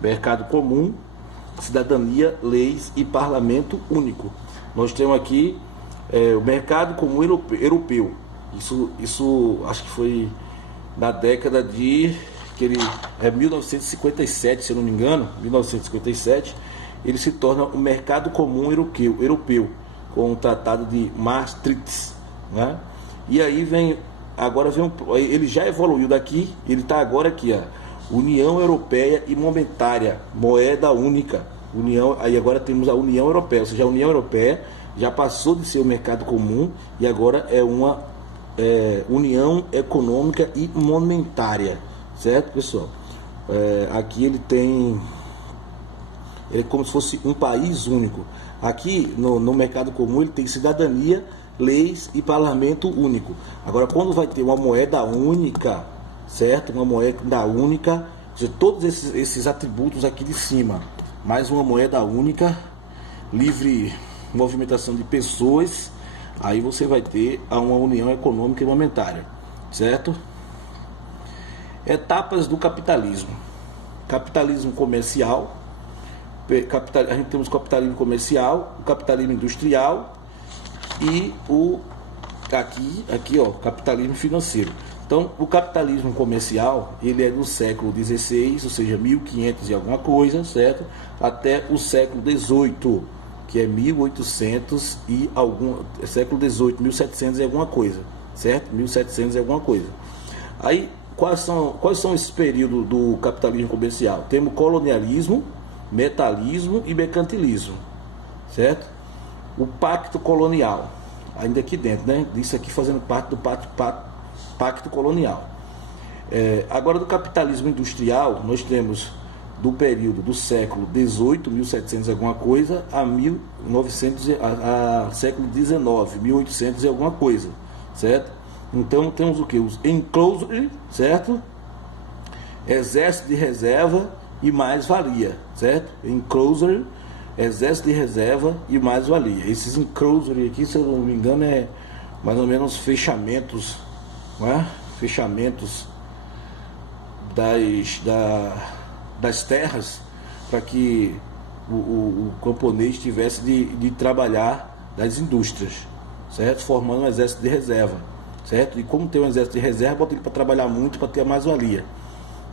mercado comum, cidadania, leis e parlamento único. Nós temos aqui o mercado comum europeu. Isso acho que foi na década de 1957, se eu não me engano, 1957, ele se torna o mercado comum europeu com o Tratado de Maastricht, né? E aí ele já evoluiu daqui, ele está agora aqui, União Europeia e Monetária, moeda única. Aí agora temos a União Europeia, ou seja, a União Europeia já passou de ser o mercado comum e agora é uma União Econômica e Monetária, certo, pessoal? Aqui ele é como se fosse um país único. Aqui no mercado comum ele tem cidadania, leis e parlamento único. Agora, quando vai ter uma moeda única, certo? Uma moeda única, ou seja, todos esses atributos aqui de cima, mais uma moeda única, livre movimentação de pessoas, aí você vai ter uma união econômica e monetária, certo? Etapas do capitalismo. Capitalismo comercial, a gente temos o capitalismo comercial, o capitalismo industrial e capitalismo financeiro. Então, o capitalismo comercial, ele é do século XVI, ou seja, 1500 e alguma coisa, certo? Até o século XVIII, que é 1800 e século XVIII, 1700 e alguma coisa, certo? 1700 e alguma coisa. Aí, quais são esses períodos do capitalismo comercial? Temos colonialismo, metalismo e mercantilismo, certo? O pacto colonial, ainda aqui dentro, né? Isso aqui fazendo parte do pacto colonial. Agora, do capitalismo industrial, nós temos do período do século XVIII, 1700 e alguma coisa, a século XIX, 1800 e alguma coisa, certo? Então temos o que? Os enclosure, certo? Exército de reserva e mais-valia, certo? Enclosure, exército de reserva e mais-valia. Esses enclosure aqui, se eu não me engano, é mais ou menos fechamentos, não é? Fechamentos das terras, para que o camponês tivesse de trabalhar das indústrias, certo? Formando um exército de reserva, certo? E como tem um exército de reserva, bota ele para trabalhar muito para ter a mais-valia.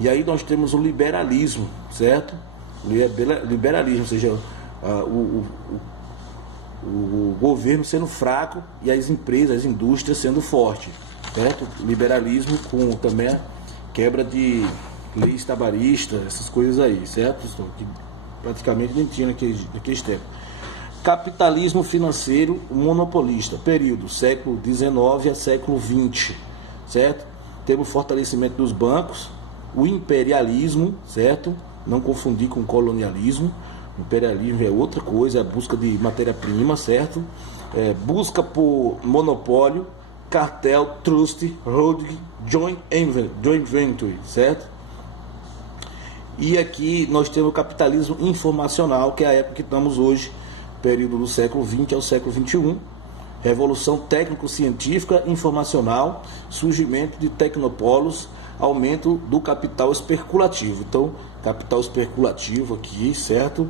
E aí nós temos o liberalismo, certo? Liberalismo, ou seja, o governo sendo fraco e as empresas, as indústrias sendo fortes, certo? Liberalismo com também a quebra de leis trabalhistas, essas coisas aí, certo? Que praticamente não tinha naqueles tempos. Capitalismo financeiro monopolista, período século XIX a século XX, certo? Temos o fortalecimento dos bancos, o imperialismo, certo? Não confundir com colonialismo. O imperialismo é outra coisa, é a busca de matéria-prima, certo? Busca por monopólio, cartel, trust, holding, joint venture, certo? E aqui nós temos o capitalismo informacional, que é a época que estamos hoje, período do século XX ao século XXI, revolução técnico-científica informacional, surgimento de tecnopolos, aumento do capital especulativo. Então, capital especulativo aqui, certo?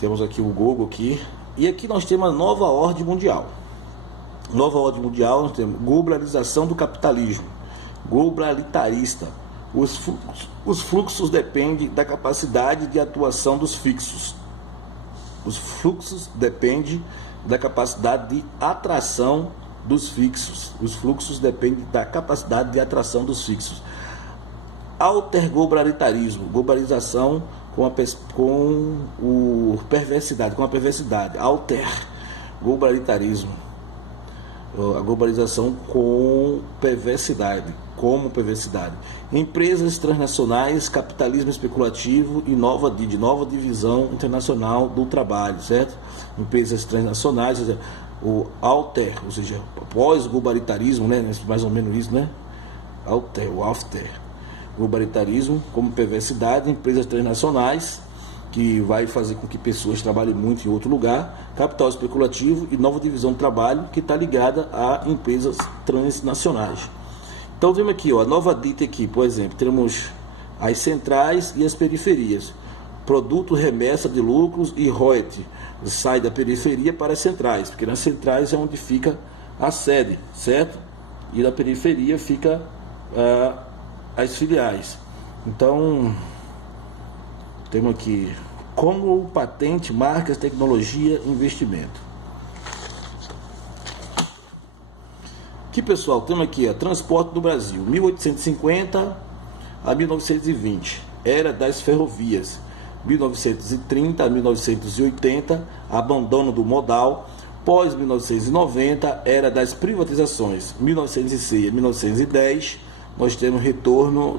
Temos aqui o Google aqui. E aqui nós temos a nova ordem mundial. Nova ordem mundial, nós temos globalização do capitalismo, globalitarista. Os fluxos dependem da capacidade de atuação dos fixos. Os fluxos dependem da capacidade de atração dos fixos. Os fluxos dependem da capacidade de atração dos fixos. Alterglobalizarismo, globalização com a perversidade. Alterglobalizarismo, a globalização com perversidade, como perversidade. Empresas transnacionais, capitalismo especulativo e nova divisão internacional do trabalho, certo? Empresas transnacionais, ou seja, o ou seja, pós-globalitarismo, né? Mais ou menos isso, né? Globalitarismo como perversidade, empresas transnacionais, que vai fazer com que pessoas trabalhem muito em outro lugar, capital especulativo e nova divisão do trabalho, que está ligada a empresas transnacionais. Então temos aqui, ó, a nova dita aqui, por exemplo, temos as centrais e as periferias. Produto, remessa de lucros e royalties sai da periferia para as centrais, porque nas centrais é onde fica a sede, certo? E na periferia fica as filiais. Então, temos aqui como patente, marcas, tecnologia, investimento. Aqui, pessoal, temos aqui a transporte do Brasil, 1850 a 1920, era das ferrovias. 1930 a 1980, abandono do modal. Pós 1990, era das privatizações. 1906 a 1910, nós temos retorno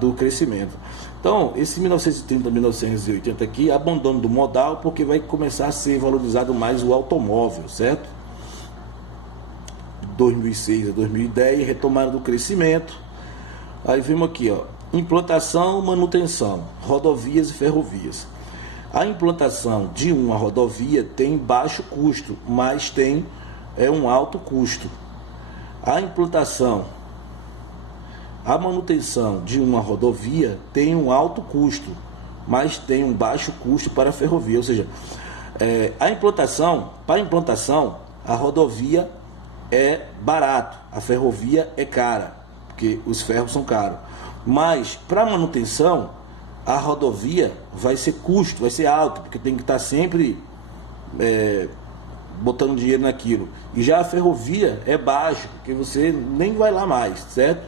do crescimento. Então, esse 1930 a 1980 aqui, abandono do modal, porque vai começar a ser valorizado mais o automóvel, certo? 2006 a 2010, retomada do crescimento. Aí vemos aqui, ó, implantação, manutenção, rodovias e ferrovias. A implantação de uma rodovia tem baixo custo, mas tem um alto custo. A manutenção de uma rodovia tem um alto custo, mas tem um baixo custo para a ferrovia. Ou seja, para a implantação, a rodovia é barato, a ferrovia é cara, porque os ferros são caros. Mas para manutenção, a rodovia vai ser alto, porque tem que estar sempre botando dinheiro naquilo. E já a ferrovia é baixo, porque você nem vai lá mais, certo?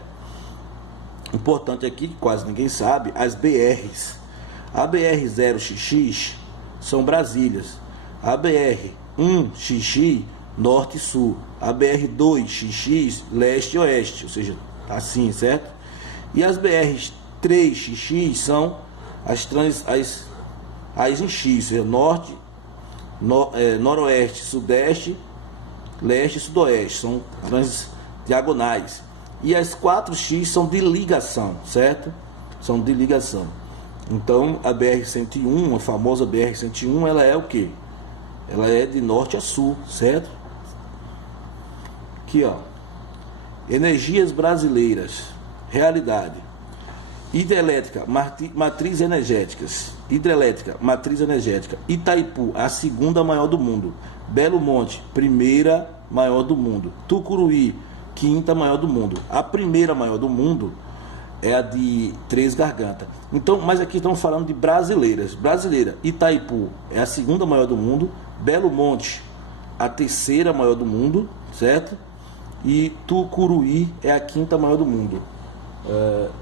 Importante aqui, que quase ninguém sabe, as BRs. A BR-0XX são Brasílias. A BR-1XX, Norte e Sul. A BR-2XX, Leste e Oeste, ou seja, assim, certo? E as BRs 3XX são as em X, Norte, Noroeste, Sudeste, Leste e Sudoeste, são diagonais. E as 4X são de ligação, certo? São de ligação. Então a BR-101, a famosa BR-101, ela é o quê? Ela é de norte a sul, certo? Aqui, ó. Energias brasileiras. Realidade. Hidrelétrica, matriz energéticas. Hidrelétrica, matriz energética. Itaipu, a segunda maior do mundo. Belo Monte, primeira maior do mundo. Tucuruí, quinta maior do mundo. A primeira maior do mundo é a de Três Gargantas. Então, mas aqui estamos falando de brasileiras. Brasileira, Itaipu é a segunda maior do mundo. Belo Monte, a terceira maior do mundo, certo? E Tucuruí é a quinta maior do mundo.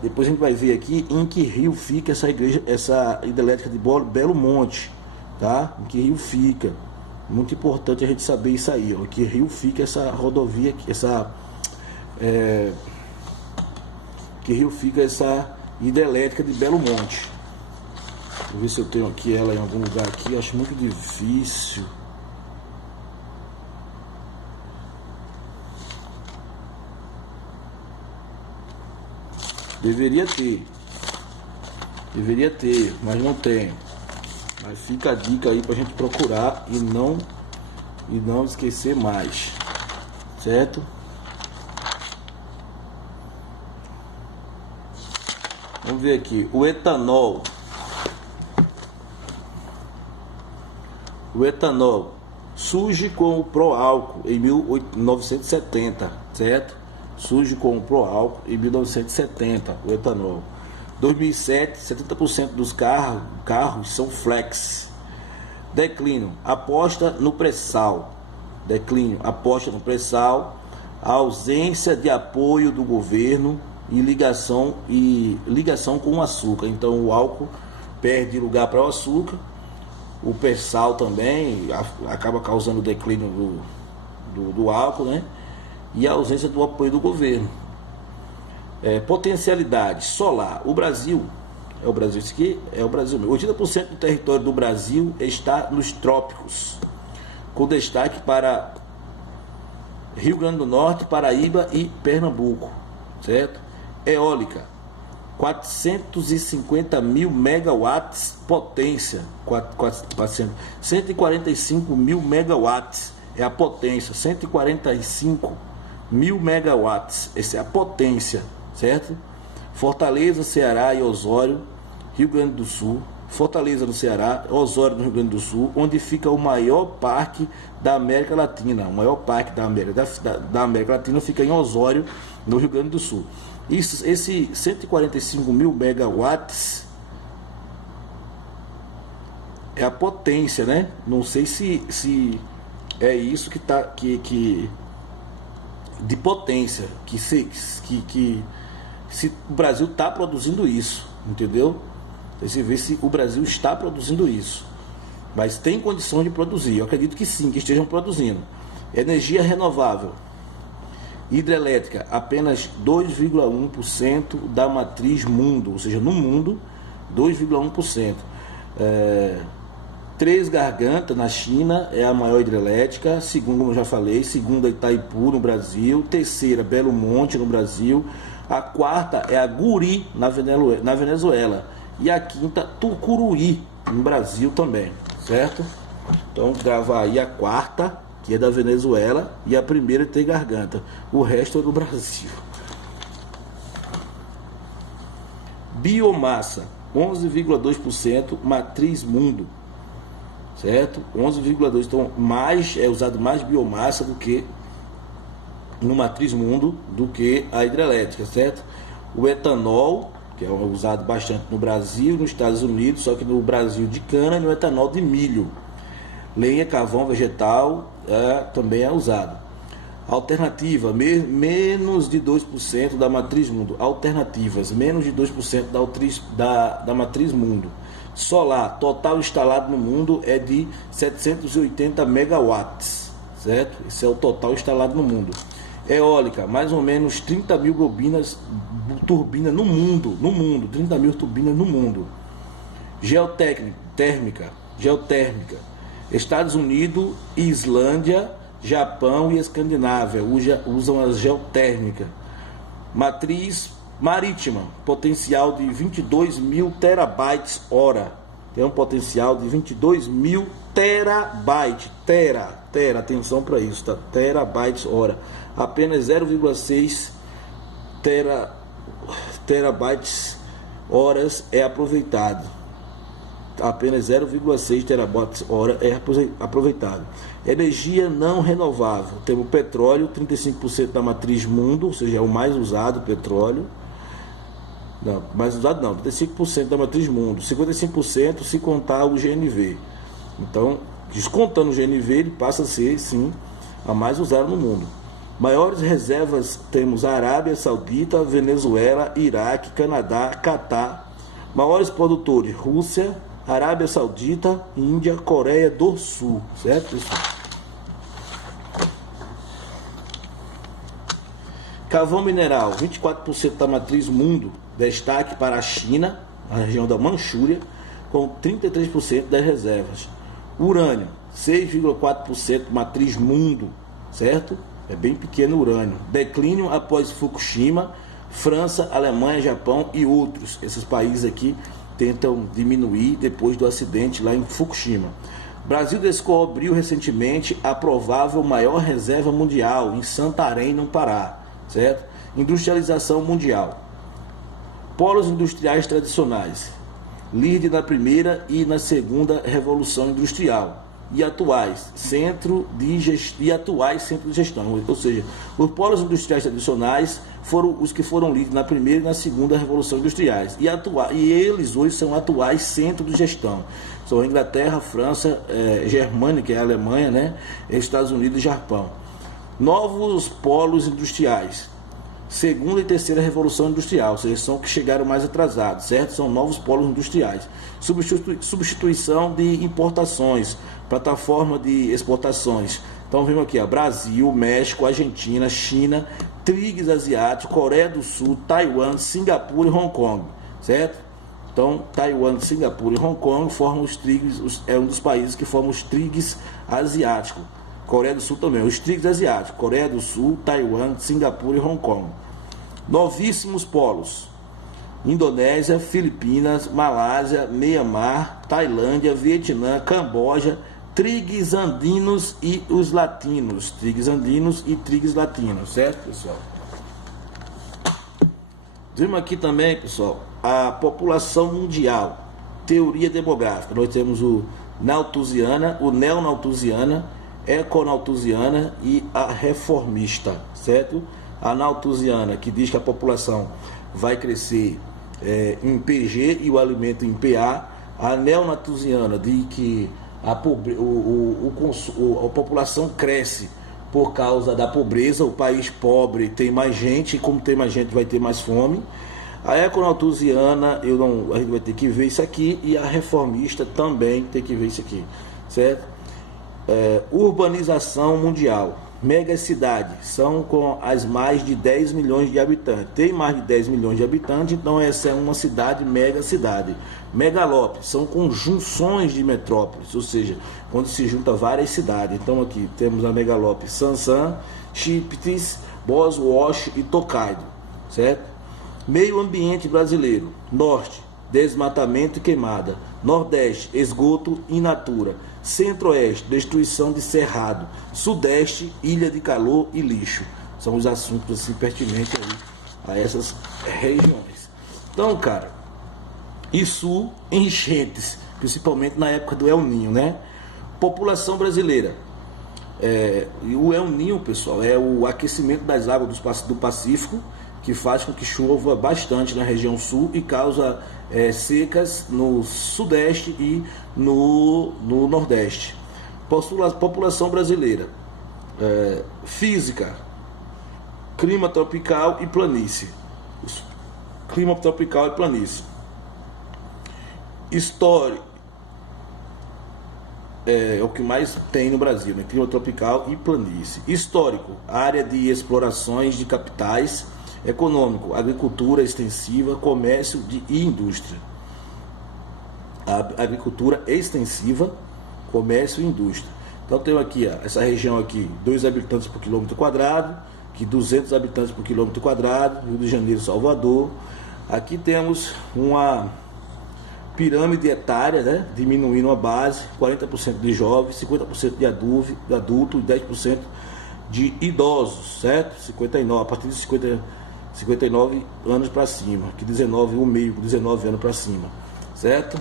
Depois a gente vai ver aqui em que rio fica essa hidrelétrica de Belo Monte, tá? Em que rio fica? Muito importante a gente saber isso aí, ó. Em que rio fica essa rodovia, que rio fica essa hidrelétrica de Belo Monte? Vou ver se eu tenho aqui ela em algum lugar aqui. Acho muito difícil. Deveria ter, mas não tem. Mas fica a dica aí pra gente procurar e não esquecer mais, certo? Vamos ver aqui, o etanol surge com o pró-álcool em 1970, certo? Surge com o pró-álcool em 1970, o etanol. 2007, 70% dos carros são flex. Declínio, aposta no pré-sal. A ausência de apoio do governo e ligação com o açúcar. Então o álcool perde lugar para o açúcar. O pré-sal também acaba causando o declínio do álcool, né? E a ausência do apoio do governo. Potencialidade solar. O Brasil, isso aqui é o Brasil mesmo. 80% do território do Brasil está nos trópicos, com destaque para Rio Grande do Norte, Paraíba e Pernambuco, certo? Eólica, 450 mil megawatts potência, 145 mil megawatts é a potência, 145 1000 megawatts. Essa é a potência, certo? Fortaleza, Ceará e Osório, Rio Grande do Sul. Fortaleza no Ceará, Osório no Rio Grande do Sul, onde fica o maior parque da América Latina. O maior parque da América Latina fica em Osório, no Rio Grande do Sul. Esse 145 mil megawatts é a potência, né? Não sei se é isso que tá de potência que se o Brasil está produzindo isso, entendeu? Você vê se o Brasil está produzindo isso, mas tem condições de produzir. Eu acredito que sim, que estejam produzindo. Energia renovável, hidrelétrica, apenas 2,1% da matriz mundo, ou seja, no mundo, 2,1%. Três Gargantas, na China, é a maior hidrelétrica. Segunda, como eu já falei, segunda Itaipu, no Brasil. Terceira, Belo Monte, no Brasil. A quarta é a Guri, na Venezuela. E a quinta, Tucuruí, no Brasil também, certo? Então, grava aí a quarta, que é da Venezuela, e a primeira é Três Gargantas. O resto é do Brasil. Biomassa, 11,2%, matriz mundo, certo? 11,2%. Então, é usado mais biomassa do que no matriz mundo do que a hidrelétrica, certo? O etanol, que é usado bastante no Brasil, nos Estados Unidos, só que no Brasil de cana, e no etanol de milho. Lenha, carvão vegetal também é usado. Alternativa, menos de 2% da matriz mundo. Alternativas, menos de 2% da matriz mundo. Solar, total instalado no mundo é de 780 megawatts, certo? Esse é o total instalado no mundo. Eólica, mais ou menos 30 mil turbinas no mundo, 30 mil turbinas no mundo. Geotérmica, Estados Unidos, Islândia, Japão e Escandinávia usam a geotérmica. Matriz marítima, potencial de 22 mil terabytes hora. Tem um potencial de 22 mil terabytes, atenção para isso, tá? Terabytes hora. Apenas 0,6 terabytes horas é aproveitado. Apenas 0,6 terabytes hora é aproveitado. Energia não renovável. Temos petróleo, 35% da matriz mundo, ou seja, é o mais usado, petróleo. Não, mais usado não, 35% da matriz mundo, 55% se contar o GNV. Então, descontando o GNV, ele passa a ser, sim, a mais usada no mundo. Maiores reservas temos a Arábia Saudita, Venezuela, Iraque, Canadá, Catar. Maiores produtores, Rússia, Arábia Saudita, Índia, Coreia do Sul, certo, pessoal? Carvão mineral, 24% da matriz mundo, destaque para a China, a região da Manchúria, com 33% das reservas. Urânio, 6,4% matriz mundo, certo? É bem pequeno o urânio. Declínio após Fukushima, França, Alemanha, Japão e outros. Esses países aqui tentam diminuir depois do acidente lá em Fukushima. Brasil descobriu recentemente a provável maior reserva mundial em Santarém, no Pará, certo? Industrialização mundial. Polos industriais tradicionais. Líder na primeira e na segunda revolução industrial. E atuais centros de gestão, ou seja, os polos industriais tradicionais foram os que foram líderes na primeira e na segunda revolução industriais, e eles hoje são atuais centros de gestão. São a Inglaterra, França, Germânia, que é a Alemanha, né? Estados Unidos e Japão. Novos polos industriais. Segunda e terceira revolução industrial, ou seja, são que chegaram mais atrasados, certo? São novos polos industriais. Substituição de importações, plataforma de exportações. Então vimos aqui, Brasil, México, Argentina, China, trigs asiático, Coreia do Sul, Taiwan, Singapura e Hong Kong, certo? Então, Taiwan, Singapura e Hong Kong formam os trigs, é um dos países que formam os trigs asiáticos. Coreia do Sul também, os trigs asiáticos, Coreia do Sul, Taiwan, Singapura e Hong Kong. Novíssimos polos: Indonésia, Filipinas, Malásia, Mianmar, Tailândia, Vietnã, Camboja, trigues andinos e os latinos. Trigues andinos e trigues latinos, certo, pessoal? Temos aqui também, pessoal, a população mundial, teoria demográfica. Nós temos o Malthusiana, o neomalthusiana, econalthusiana e a reformista, certo? A malthusiana, que diz que a população vai crescer em PG e o alimento em PA. A neomalthusiana diz que a população cresce por causa da pobreza. O país pobre tem mais gente, e como tem mais gente vai ter mais fome. A econalthusiana, a gente vai ter que ver isso aqui, e a reformista também tem que ver isso aqui, certo? Urbanização mundial. Megacidades são com as mais de 10 milhões de habitantes. Tem mais de 10 milhões de habitantes, então essa é uma cidade, megacidade. Megalópolis são conjunções de metrópoles, ou seja, quando se junta várias cidades. Então aqui temos a megalópolis Sansan, Chiptis, Boswash e Tokaido, certo? Meio ambiente brasileiro. Norte, desmatamento e queimada. Nordeste, esgoto in natura. Centro-oeste, destruição de cerrado. Sudeste, ilha de calor e lixo. São os assuntos assim pertinentes aí a essas regiões. Então, cara, e sul, enchentes, principalmente na época do El Ninho, né? População brasileira. O El Ninho, pessoal, é o aquecimento das águas do Pacífico, que faz com que chova bastante na região sul e causa secas no sudeste e no nordeste. População brasileira. Física, clima tropical e planície. Clima tropical e planície. Histórico, é o que mais tem no Brasil, né? Clima tropical e planície. Histórico, área de explorações de capitais. Econômico, agricultura extensiva, comércio e indústria. Agricultura extensiva, comércio e indústria. Então temos aqui, essa região aqui, 2 habitantes por quilômetro quadrado, aqui 200 habitantes por quilômetro quadrado, Rio de Janeiro, Salvador. Aqui temos uma pirâmide etária, né? Diminuindo a base, 40% de jovens, 50% de adulto e 10% de idosos, certo? 59, a partir de 59 anos para cima, aqui 19 anos para cima, certo?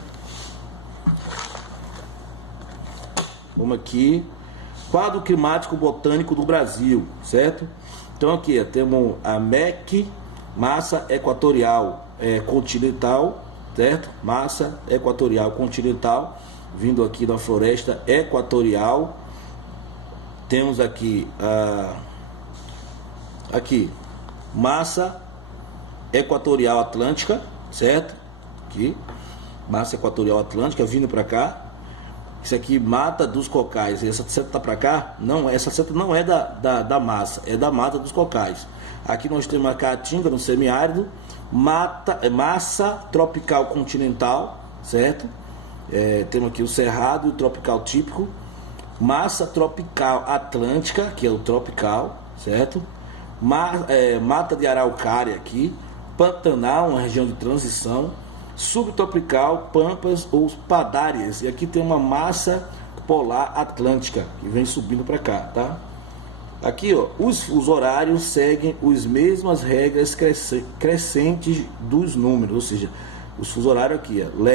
Vamos aqui, quadro climático botânico do Brasil, certo? Então aqui temos a MEC, massa equatorial continental, certo? Massa equatorial continental, vindo aqui da floresta equatorial. Temos aqui massa equatorial atlântica, certo? Aqui, massa equatorial atlântica vindo para cá. Isso aqui, mata dos cocais. Essa seta tá para cá? Não, essa seta não é da massa, é da mata dos cocais. Aqui nós temos a caatinga no semiárido, massa tropical continental, certo? Temos aqui o cerrado, o tropical típico, massa tropical atlântica, que é o tropical, certo? Mata de araucária aqui, Pantanal, uma região de transição, subtropical, pampas ou padárias. E aqui tem uma massa polar atlântica que vem subindo para cá, tá? Aqui, ó, os horários seguem as mesmas regras crescentes dos números, ou seja, os fuso horários aqui, ó,